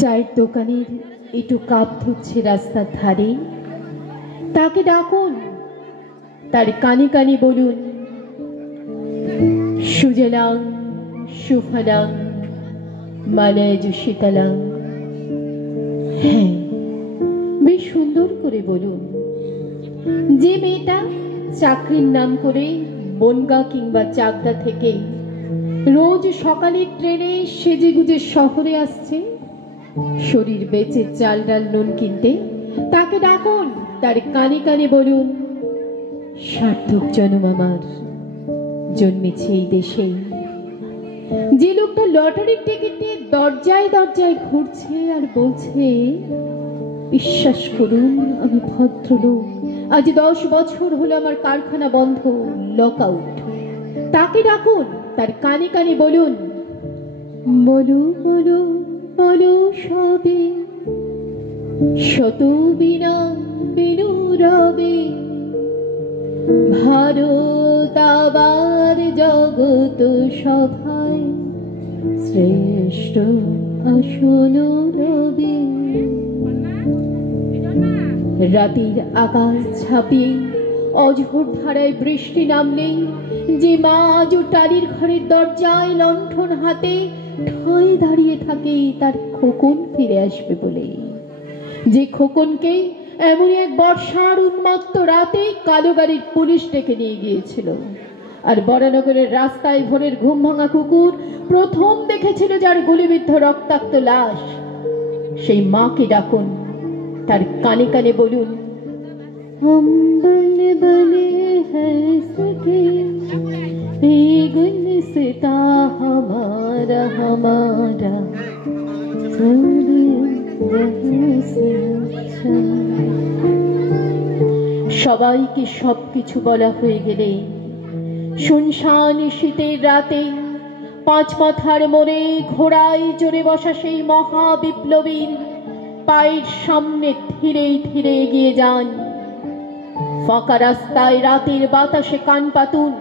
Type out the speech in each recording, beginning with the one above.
চায়ের দোকানের একটু কাপ ধুচ্ছে রাস্তার ধারে, তাকে ডাকুন, তার কানে কানে বলুন, সুজলাং সুফলাং মালয়জ শীতলাং। হ্যাঁ, বেশ সুন্দর করে বলুন। যে মেয়েটা চাকরির নাম করে বনগা কিংবা চাকদা থেকে রোজ সকালের ট্রেনে সেজেগুজে শহরে আসছে শরীর বেচে চাল ডাল নুন কিনতে, তাকে ডাকুন, তার কানে কানে বলুন, সার্থক জন্ম আমার, জন্মেছে এই দেশে। যে লোকটা লটারির টিকিট নিয়ে দরজায় দরজায় ঘুরছে আর বলছে, বিশ্বাস করুন আমি ভদ্রলোক, আজ 10 বছর হলো আমার কারখানা বন্ধ, লক আউট, তাকে ডাকুন, তার কানে কানে বলুন, বলো বলো বলো সবে, শত বিনা বিনু রবে, ভারত আবার জগত সভায় শ্রেষ্ঠ আসন রবে। রাতের আকাশ ছাপিয়ে অঝোর ধারায় বৃষ্টি নামলে যে মা আজও টালির ঘরের দরজায় লণ্ঠন হাতে ঠায় দাঁড়িয়ে থাকে তার খোকন ফিরে আসবে বলে, যে খোকনকে এমন এক বর্ষার উন্মত্ত রাতে কালো গাড়ির পুলিশ ডেকে নিয়ে গিয়েছিল, আর বরানগরের রাস্তায় ভোরের ঘুম ভাঙা কুকুর প্রথম দেখেছিল যার গুলিবিদ্ধ রক্তাক্ত লাশ, সেই মাকে ডাকুন, তার কানে কানে বলুন, हम बले बले हैं सके गुलसिता हमारा हमारा সবাইকে সবকিছু বলা হয়ে গেলে শুনশান শীতের রাতে পাঁচ মাথার মোড়ে ঘোড়ায় চড়ে বসা সেই মহা বিপ্লবীর পায়ের সামনে ধীরে ধীরে এগিয়ে যান। ফাঁকা রাস্তায় রাতের বাতাসে কান পাতুন,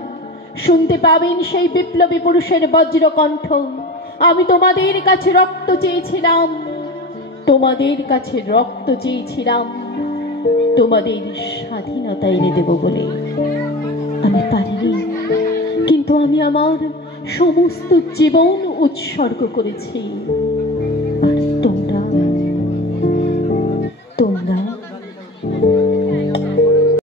শুনতে পাবেন সেই বিপ্লবী পুরুষের বজ্রকণ্ঠ, আমি তোমাদের কাছে রক্ত চেয়েছিলাম, তোমাদের কাছে রক্ত চেয়েছিলাম, তোমাদের স্বাধীনতা এনে দেব বলে। আমি পারিনি, কিন্তু আমি আমার সমস্ত জীবন উৎসর্গ করেছি।